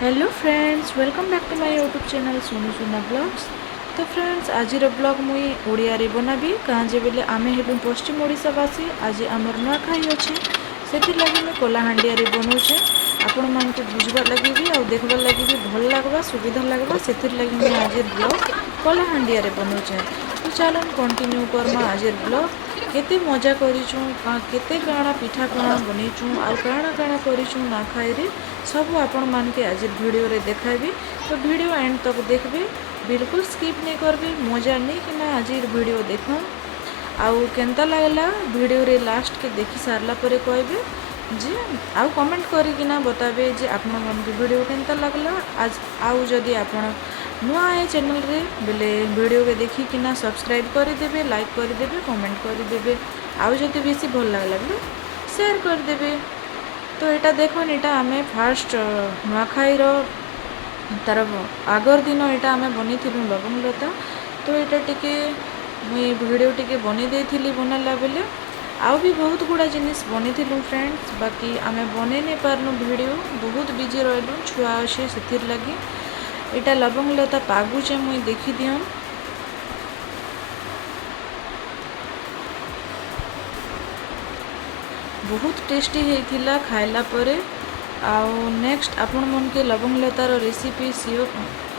Hello friends, welcome back to my YouTube channel Sonu Suna blogs. तो friends, आज blog मुई ओडिया रे बनाबी कहाँ बेले आमे हेलु पश्चिम ओडिशावासी। आज आमर नुआखाई अच्छे से लगी मुई कलाहांडिया रे बनाऊे। आपण मानक बुझबार लगी भी आउ देखबार लगी भी भल लगवा सुविधा लगवा से लगी मुई आज ब्लॉग कलाहांडिया रे बनाऊे। तो चलन कंटिन्यू करमा आज ब्लॉग केते मजा करिछुं केते काଣା पिठा पଣା बनेइछुं आउ काଣା काଣା करिछुं नुआखाई रे सब आपण मान के आज वीडियो रे देखाबी। तो वीडियो एंड तक देखबे, बिल्कुल स्किप नहीं करबे, मजा नहीं कि ना आज वीडियो देखम। आउ केनता लागला वीडियो रे लास्ट के देखि सारला परे कहबे जे आउ कमेंट करिकिना बताबे जे आपण मन के वीडियो केनता लागला। आज आउ जदि आपण नुआ है चैनल रे बेले वीडियो के देखिकिना सब्सक्राइब करदेवे, लाइक करदेवे, कमेंट करदेवे। आउ जदि बेसी भल लागला बेले शेयर करदेवे। तो यहाँ देखन यहाँ आम फास्ट नुआखाई तार आगर दिन यहाँ आम बनी लवंग लता। तो यहाँ टी मुई वीडियो टी बनी देती बनाला बेले आउ भी बहुत गुड़ा जिनिस बनी फ्रेंड्स, बाकी आम बन नहीं पार्नु वीडियो बहुत बिजी रहलु छुआ अच्छे से लगी। यहाँ लवंग लता पागुचे मुई देखी दियन। बहुत टेस्टी होता खाइला परे। आउ नेक्स्ट आपण मन के लवंग लतार रेसिपी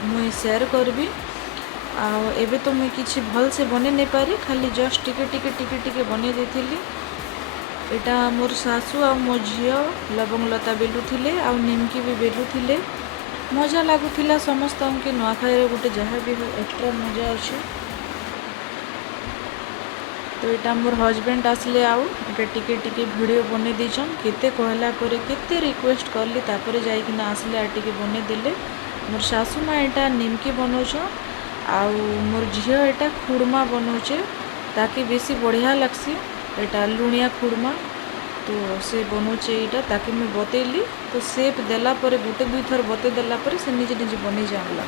मुई शेयर करबी। आउ एबे तो मुई किछि भल से बने नहीं पारी, खाली जस्ट टिके बने देथिली। एटा मोर सासू आ मो झियो लवंग लता बेलुथिले आउ निमकी भी बेलुथिले। मजा लागुथिला समस्त के नुआखाई रे गोटे जहाँ भी हो एक्स्ट्रा मजा अच्छे। तो यहाँ मोर हजबैंड आसले आउ टिके वीडियो बने दीचन केते कहला परे केते रिक्वेस्ट करली तापरे जाइकिना आसले आ टिके बने देले। मोर सासू माँ यहाँ निमकी बनाउछन आउ मोर झियो यहाँ खुरमा बनाउछे ताकि बेसी बढ़िया लगसी। यहाँ लुणिया खुरमा तो से बनाउछे यहाँ ताकि मैं बतैली। तो सेप देला परे गोटे दुई थर बते देला परे से निजे निजे बनी जानला।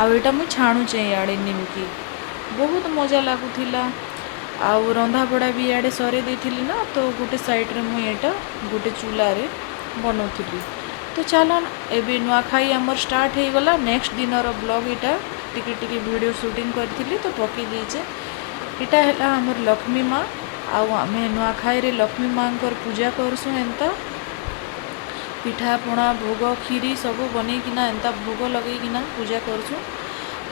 आउ यहाँ मुझे छाणुचे इे निमकी बहुत मजा लगुला। आउ रंधा बड़ा भी इे सरे देथिली ना, तो गोटे साइड रे मुई एटा गोटे चूल्हा रे बनाउथिली। तो चलन एबे नुआखाई आमर स्टार्ट हो गला। नेक्स्ट दिन ब्लॉग यहाँ टिके वीडियो शूटिंग करथिली तो पकई दीचे। इटा है आमर लक्ष्मी माँ आउ आम नुआखाई रे लक्ष्मी माँ पूजा करसुँ। एंता पिठा पଣା भोग खीरी सब बनईकिना एंता भोग लगेकिना पूजा करसुँ।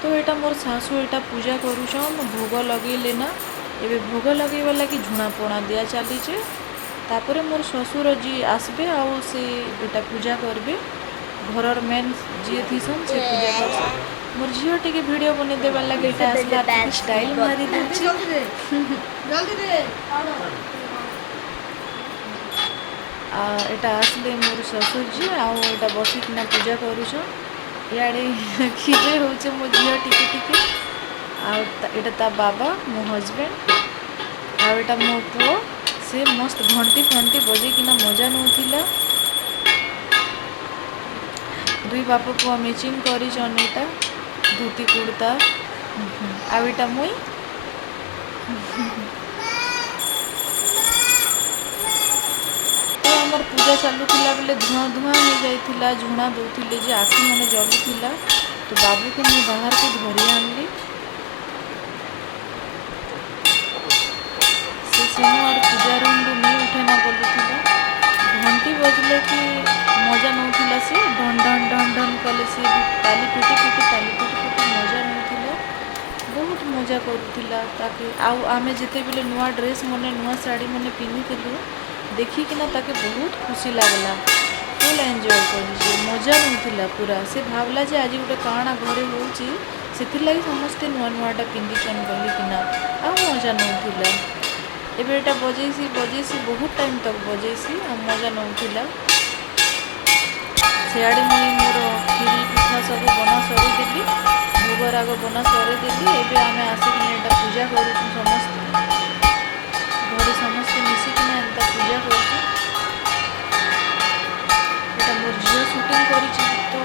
तो यहाँ मोर सासू यहाँ पूजा करुछन भोग लगे लेना। एबे भोग लगेवा लगी झुणा पଣା दिया चलीचे। तापरे मोर ससुर जी आसबे आउ से बेटा पूजा करबे। घरर मेन जी थीसन से पूजा करसन। मोर झियो टिके वीडियो बने देवा लगे एटा आसला स्टाइल मारी देछि। जल्दी दे एटा आसले मोर ससुर जी आउ एटा बसिकिना पूजा करुछन। इे खीरे होचे मो झियो टिके आटा ता बाबा मो हजबैंड आटा मो पुओ से मस्त घंटी फंटी बजेकिना मजा नौथिला। दुई बाप पुआ मैचिंग करिछन एटा धोती कुर्ता आटा मुई तो आमर पूजा चलुला बेले धुआं धुआं हो जाइथिला झुणा दौथिले जे आखि मने जलुथिला। तो बाबू को मुझे बाहर को धरी आनली। और पूजा रूम रू नहीं उठेना बोलूला। घंटी बजले कि मजा नौथिला से ढन ढन ढन ढन कले से ताली पिटी मजा नौथिला। बहुत मजा करुला ताके आउ आमे जेते बेले नुआ ड्रेस मने नुआ साड़ी मने पिंधिलु देखिकिना ताके बहुत खुशी लागला। फुल एंजॉय कर मजा नौथिला पूरा। से भावला जे आज गोटे काଣା घरे होची से समस्ते नुआ नुआटा पिंधिचन बोलिकिना आ मजा नौथिला। एबे एटा बजेसी बहुत टाइम तक बजेसी आ मजा नौथिला। सियाड़े मुई मोर खीरी पिठा सब बना सरी देली, भोग राग बना सरी देली। एबे आमे आसिकिना एटा पूजा करूछु समस्त घरे समस्ते मिसिकिना एंता पूजा करूछु। एटा मोर झियो शूटिंग करिछि तो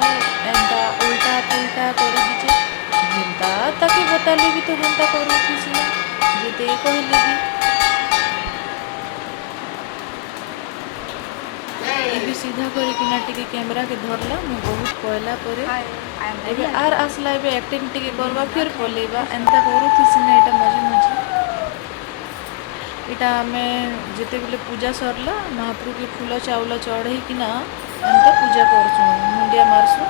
एंता उल्टा पुल्टा करि दिचे जेंता ताके बताले भी तो हेंता करूछि सिना जेते कहले भी ये भी सीधा करके टिके कैमरा के धरला। मैं बहुत गला पर एबे आर आसला एबे एक्टिंग टिके करवा फिर पलेबा एंता करूथिसी ना एटा मझे मझे इटा आमे जेते बेले पूजा सरला महाप्रभु के फूल चाउल चढ़ई कि ना एंता पूजा करसु मुंडिया मारसु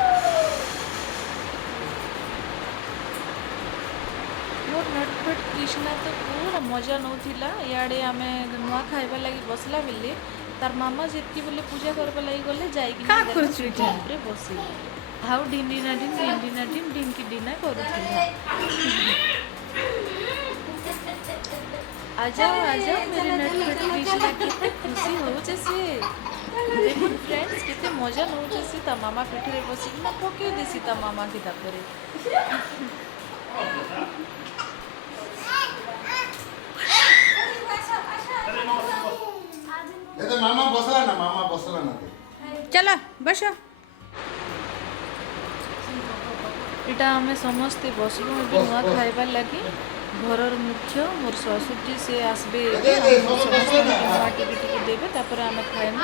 मोर नटखट कृष्णा तो पूरा मजा नौथिला याडे आमे नुआ खाइबा लगी बसला बेले तार मामा जेतकी बेले पूजा करबा लगी गले जाई कि ना रे बसी हाउ डिंडिना डिन डिंकी डिना करूथिला आजाओ मेरे नटखट कृष्णा कितने खुशी होचे से देखुन फ्रेंड्स कितने मजा नौचे से ता मामा पिठरे बसी ना पके देसी ता मामा के तापरे मामा बसला ना चलो बसो इटा आमे समस्ते बसलु एबे नुआ खाइबा लगी घरर मुख्य मोर ससुरजी से आसबे समस्त नुआ टिके देबे तापर आमे खाइम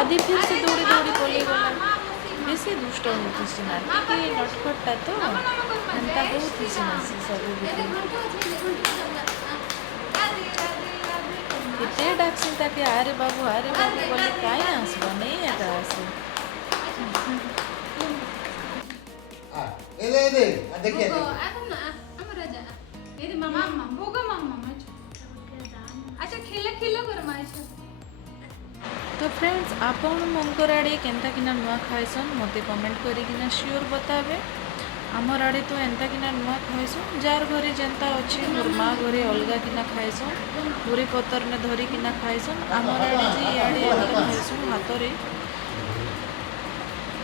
आदि फिर से दौड़ी पले गला बेसी दुष्ट होतिस ना कि नटखटटा तो एंता होतिस ना से सब केते डाक्सिन ताके आरे बाबू बोले काई आसबा नहीं एटा आसे देखिए तो फ्रेंड्स आपण मंकर आड़े केनता किना नुआ खाइसन मते कमेंट करिकिना श्योर बतावे आमर आड़े तो एंता किना नुआ खाइसन जार घरे जेंता अच्छे मोर माँ घरे अलगा किना खाइसन पूरे पतर ने धरी किना खाइसन आमर आड़े जे याड़े एंता खाइसन हातरे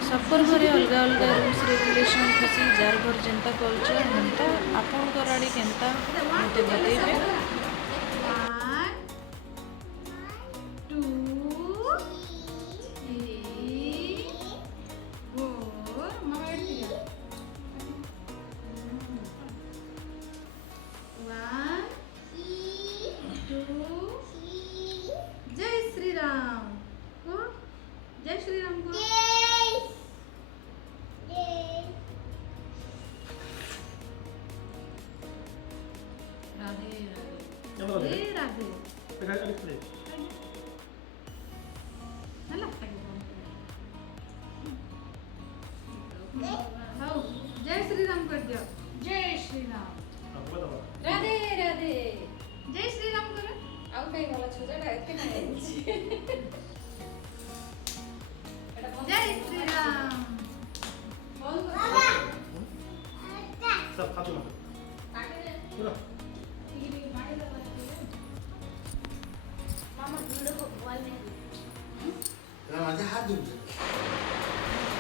सबकर घरे अलग अलग रूल्स रेगुलेशन थी जार घर जेंता कल्चर हेन्ता आपणकर आड़े केन्ता मते बतैबे जय श्री राम कर दियो जय श्री राम राधे राधे जय श्री राम करो आउ कहीं वाला छोटा एथे नहीं जय श्री राम बोल बाबा सब खातो ना पूरा मामा वीडियो को बोल नहीं माझे हात धुवून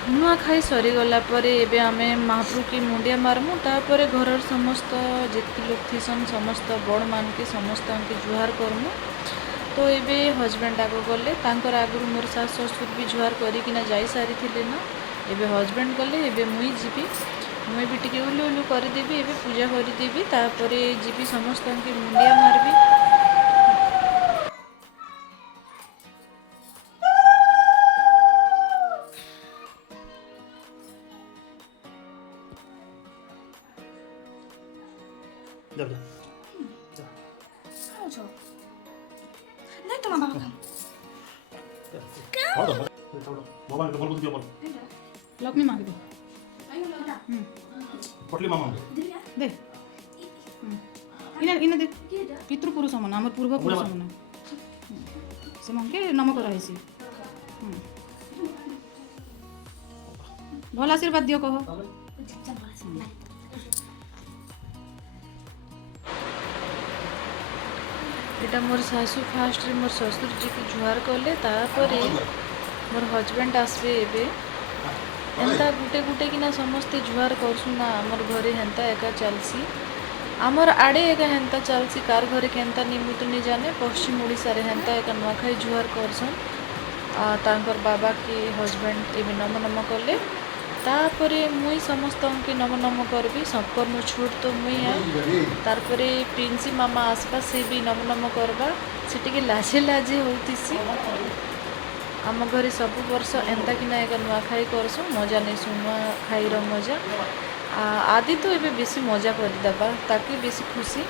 नुआ खाई सरीगला एबे आमे महाप्रभु की मुंडिया मारमु तापर घरर समस्त जेतकी लोग थीसन समस्त बड़ मान के समस्त के जुहार करमु तो एबे हजबैंड आगो गले तांकर आगुरु मोर सास ससुर भी जुहार करिकिना जाई सारी थिले ना एबे हजबैंड गले एबे मुई जीबी मुई भी टिके उलु उलु कर देबी एबे पूजा कर देबी तापर जीबी समस्त के मुंडिया मारबी जा आओ जाओ नहीं तो मामा बाबा ने बोल दिया बोल लक्ष्मी मांगे दो पटली मामा दे इना इना दे पितृपुरुष मन हमर पूर्व पुरुष मन से मंके नम कराइसी भल आशीर्वाद दियो कहो एटा मोर सासू फास्ट रे मोर ससुर जी के जुहार कले तापर मोर हजबैंड आसबे एबे एंता गुटे गुटे किना समस्ते जुहार करसु ना आमर घरे हेंता एका चलसी आमर आड़े एका हेंता चलसी कार घरे केंता निमुत नहीं जाने पश्चिम ओडिशा रे हेंता एका नुआखाई जुहार करसन तांकर बाबा के हजबैंड एबे नम नम कले तापरे मुई समस्त के नम नम करबी सबकर नु छोट तो मुई तारपरे प्रिंसी मामा आसपा से भी नम नम करबा से टिके लाजे लाजे होतिसी आम घरे सब वर्ष एंता कि ना एक नुआखाई करसुँ मजा नहीं नुआखाईर मजा आदि तो ये बेसी मजा करदेबा ताकि बेसी खुशी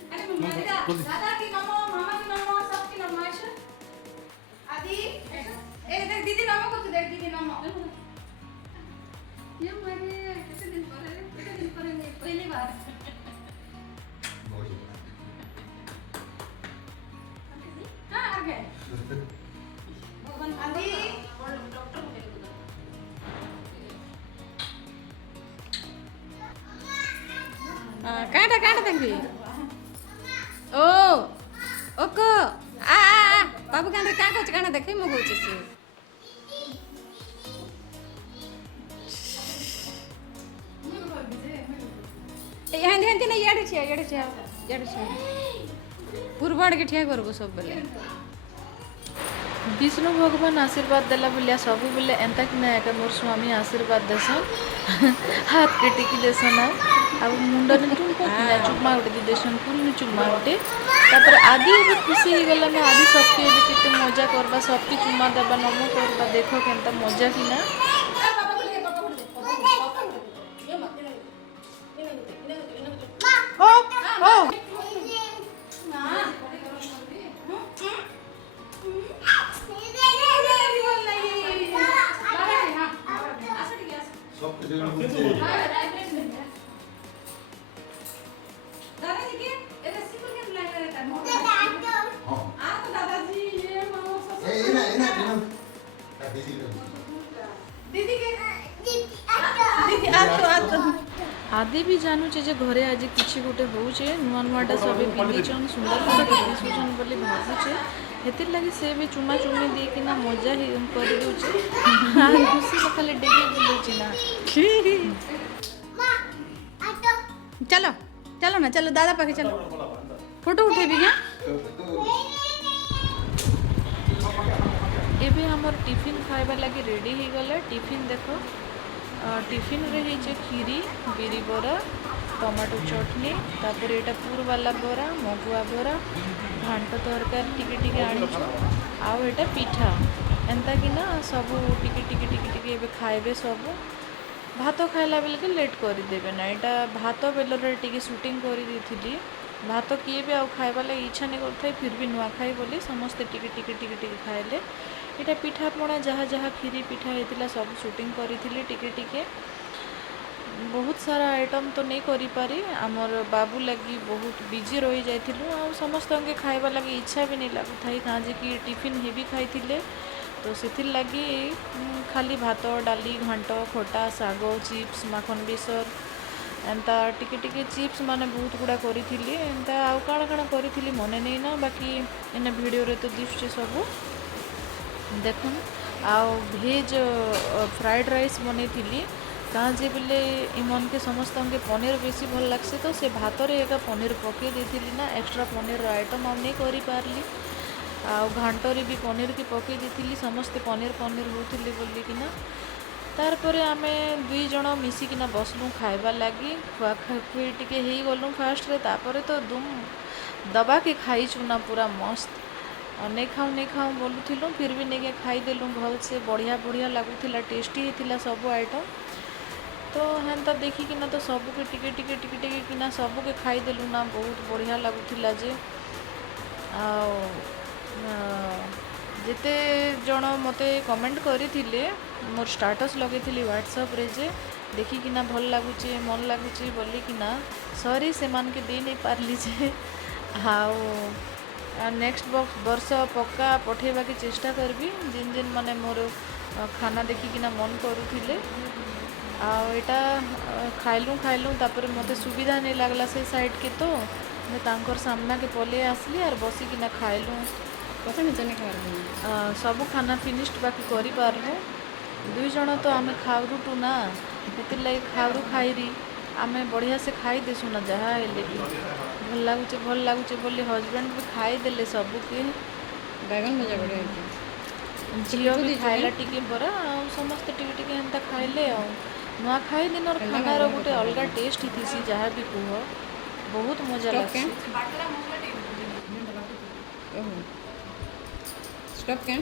दादा की नमो मामा की नमो सबकी नमो ऐसा आदि ए देख दीदी नमो को देख दीदी नमो ये मैंने कितने दिन पर पहली बार हां आगे भगवान आदि काटा देखबी ओ ओको आ बाबू कांदे का कहछ काना देखै मो कहछ से यहाँ ध्यान ना याडे छिया पूर्वड़ के ठिया करबो सब बेले विष्णु भगवान आशीर्वाद देला बोलिया सब बोले एंता कि ना एक मोर स्वामी आशीर्वाद देसन हाथ के टिकी देसन आ मुंडन चुमा उठे दी देसन पूरी चुमा उठे तापर आदि भी खुशी हो गला ना आदि सबके भी कितने मजा करबा सबके चुमा देबा नमो करबा देखो केंता मजा कि ना सब कुछ मुझे दादाजी के एटा सिंपल के लाइन रे का हां आ तो दादाजी ये मामा सब ए ना दीदी दीदी के दीदी आतो आदि भी जानू जे घरे आज किछि गोटे होउचे नुआ नुआटा सबे पिंदिचन सुंदर सुंदर दिसुचन बोली भाबुचे हेतिर लगी से भी चुमा चुमी दी कि ना मजा ही कर दोचे खुशी से खाली डेगे बोलुची ना चलो चलो ना चलो दादा पाखे चलो फोटो उठेबी ना एबे हमर टिफिन खाइबा लगी रेडी ही गले टिफिन देखो टिफिन रे हे खीरी बिरी बरा टमाटो चटनी तापर एटा पूर वाला बरा मगुआ बरा घांट तरकारी टिके टिके आनिछु आउ एटा पिठा एंता कि ना सब टिके टिके टिके टिके एबे खाइबे सब भात खाइला बेले के लेट कर देबे ना एटा भात बेलरे टिके शूटिंग करी देथिली भात किए भी आउ खाइबा लगी इच्छा नहीं करथाय फिर भी नुआ खाई बोली समस्ते टिके टिके टिके टिके खाइले एटा पिठा पଣା जहाँ जहाँ खीरी पिठा होता सब शूटिंग करी टिके टिके बहुत सारा आइटम तो नहीं करी पारी आमर बाबू लगी बहुत बिजी रही जाइलु आ समस्त के खाइबा लगी इच्छा भी नहीं लगू था कहाँ कि टिफिन हेवी खाई तो से लगी खाली भात डाली घांट खटा साग चिप्स माखन बेसर एंता टिके टिके चिप्स माने बहुत गुड़ा करी एंता आउ काଣା काଣା करी मने नहीं ना बाकी एने वीडियो रे तो दिशुचे सब देखुन आउ भेज फ्राइड राइस बनी कहाँ जे बोले इमन के समस्त के पनीर बेसी भल लगसे तो से भात रे एका पनीर पके देथिली ना एक्स्ट्रा पनीर आइटम आ नहीं करी पारली आ घांटरे भी पनीर की पके देथिली समस्ते पनीर पनीर होथिले बोली कि ना तार परे आमे दुई जण मिसिकिना बसलु खाइबा लगी खुआ खुई टिके हेई गलु फास्ट रे तापरे तो दुम दबा के खाइछु ना पूरा मस्त नहीं खाऊँ बोलूँ फिर भी नहीं खाईदेलु भल से बढ़िया बढ़िया लगुला टेस्टी होता सब आइटम तो हेन्ता देखिकिना तो सबके टिके टिके टिके टिके किना सबके खाईदेलु ना बहुत बढ़िया लगुला जे जेते जन मते कमेंट करथिले मोर स्टेटस लगेथिली व्हाट्सएप रे जे देखिकिना भल लगुचे मन लगुचे बोली किना सॉरी से मान के दे नहीं पारली जे नेक्स्ट वर्ष पक्का पठेबा के चेष्टा करबी जिन जिन माने मोर खाना देखिकिना मन करुथिले आटा खाइलु तापर मते सुविधा नहीं लगला से साइड के तो मैं तांकर सामना के पले आसली और बसिकिना खाइलु सब खाना फिनिश्ड बाकी करी पारलु दुई जण तो आमे खाऊरुटू ना हेतिर लगे खाऊरु खाईरी आमे बढ़िया से खाई देसु ना जहाँ हेले भी भल लगुचे बोली हजबैंड भी खाईदेले सबके बैगन भजा बढ़िया झील भी खाइला टिके परा समस्त टिके टिके हेन्ता खाइले नुआखाई दिन खानार गोटे अलग टेस्ट थी जहाँ भी कह बहुत मजा लगसी। स्टॉप कैन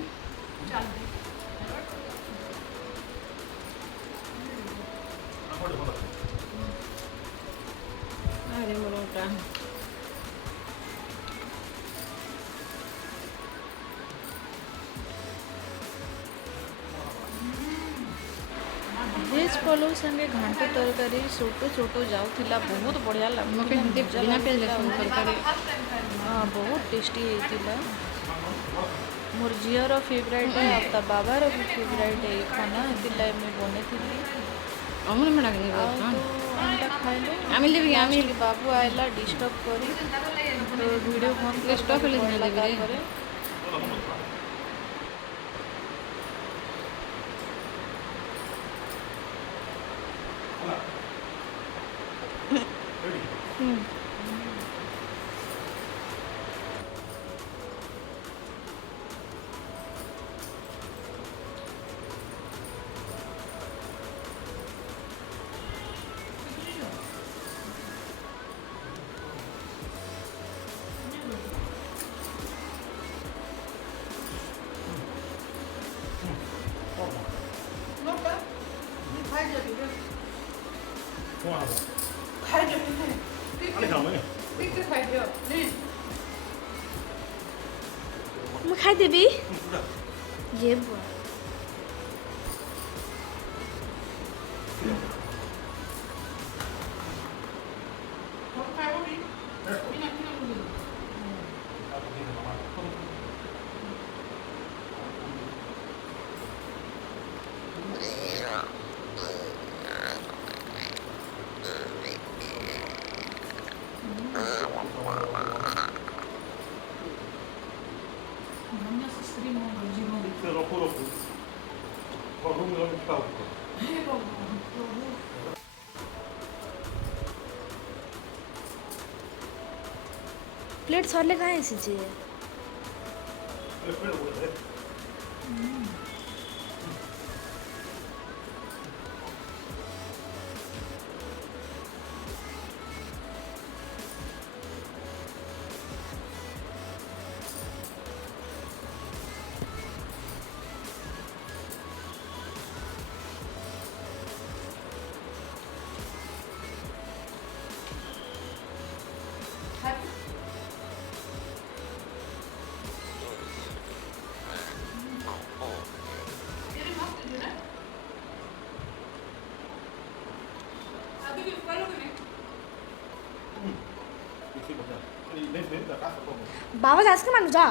अरे मोटा भेज पलौ संगे घांट तरकारी छोटो छोटो जाऊला बहुत बढ़िया मके हिंदी बिना प्याज लहसुन तरकारी हाँ बहुत टेस्टी होता। मोर झीर फेवरेट है अब ता बाबार भी फेवरेट है ये खाना इतला मैं बने थी अमूल में डालने का अंडा खाइले आमिल भी आमिल बाबू आएला डिस्टर्ब करी तो वीडियो बंद कर स्टॉप ले देने लगे रे। करे कौन आ खाने खाओ मैं खाई देबी ये बुआ रखो प्लेट सरले कहाँ आसी बाबा जास के मानु जा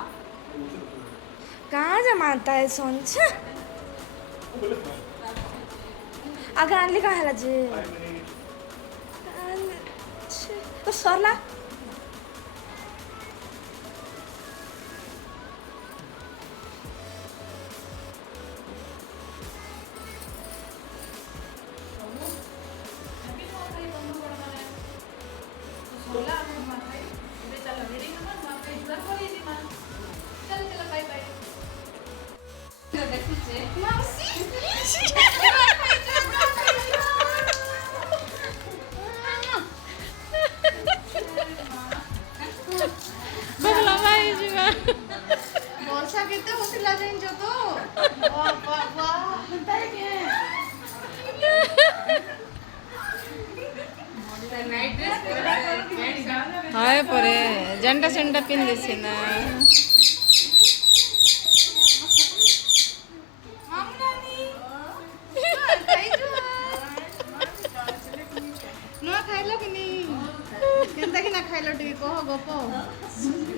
कहाँ जा मानता है सोच अगर आणली कहाँ है जे तो सरला ବର୍ଷା କେତେ ହଉଥିଲା ଜାଣିଛ ତ हाय परे जंटा सेंटा पिन देছে না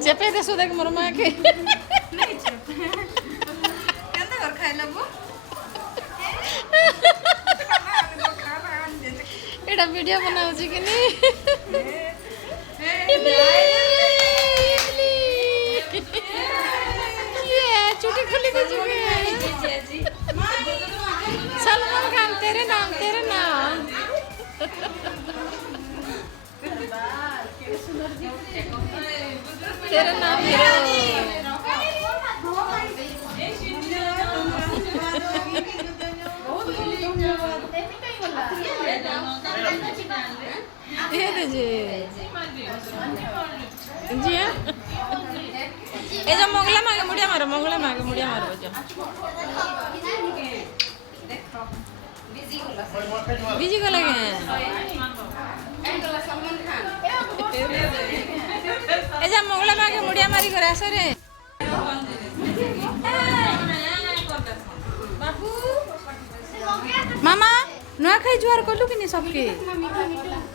चेपे देसो देख मोर माँ के नहीं चेपे केंदा कर खाइला बो एटा वीडियो बनाउ छी कि नहीं ये चुटी खुली के जी सलमान खान तेरे नाम तेरा नाम हीरो ये दे जे जी ए जो मोगला मागे मुड़िया मारो जो बिजी को लगे ए जा मोगला मागे मुड़िया मारी करे आसो रे मामा नुआ खाई जुआर कलु कि नहीं सबके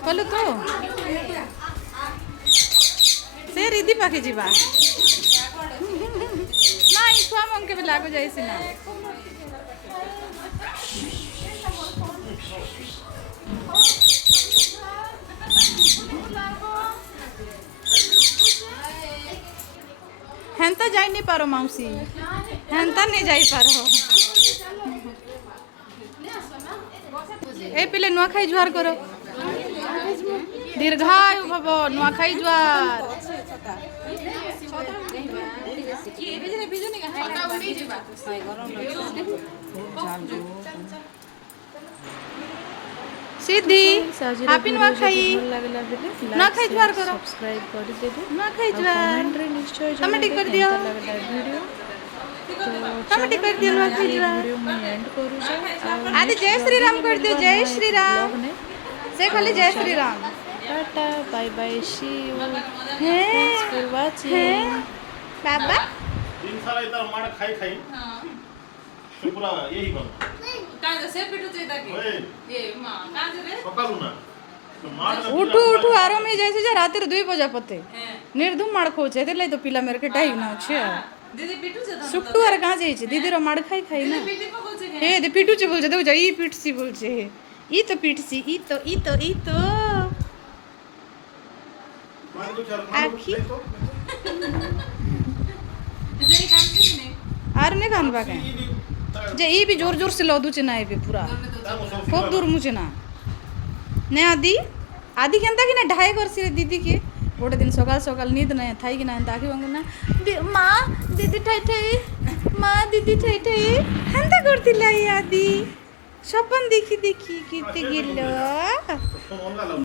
कलु तो से रिदी पाखे जीवा ना ई छुआ मन के लागो जाइसी ना हेंता जाई नहीं पारो मौसी हेंता नहीं जाई पारो ए पिले नुआखाई जुआर करो दीर्घायु भव नुआखाई जुआर सिद्धि हैप्पी नुआखाई नुआखाई जुआर करो सब्सक्राइब कर देबे नुआखाई जुआर कमेंट रे निश्चय कमेंट कर दियो वीडियो कमेंट कर दियो नुआखाई जुआर वीडियो में एंड करू छे आदि जय श्री राम कर दियो जय श्री राम से खाली जय Shri Ram ta-ta bye bye see you hey thanks for watching बाबा दिन सारा इतना मार खाई खाई तो पूरा यही बन ओए सकालू ना तो मार उठू उठू आरो में जैसे जे रातिर 2 बजे पते निर्धुम मार खोचे ते लै तो पिला मेरे के टाइम ना छे दीदी पिटू से सुट्टू आर कहां जाई छे दीदी रो मार खाई खाई ना पिटी को बोल छे हे दे पिटू छे बोल छे देखो ई पिटसी बोल छे ई तो पिटसी ई तो मार तो चल आखी तो तेरी काम से नहीं आर ने कान बा के जे ई भी जोर जोर से लौदू छे ना ए पूरा खूब दूर मुझे ना ने आदि आदि केनता कि ना ढाई कर से दीदी के गोटे दिन सकाल सकाल नींद नहीं थाई कि ना ताकि वांगू ना माँ दीदी ठाई ठाई माँ दीदी ठाई ठाई हेंता करती लाई आदि सपन देखी देखी किते गिल्लो तो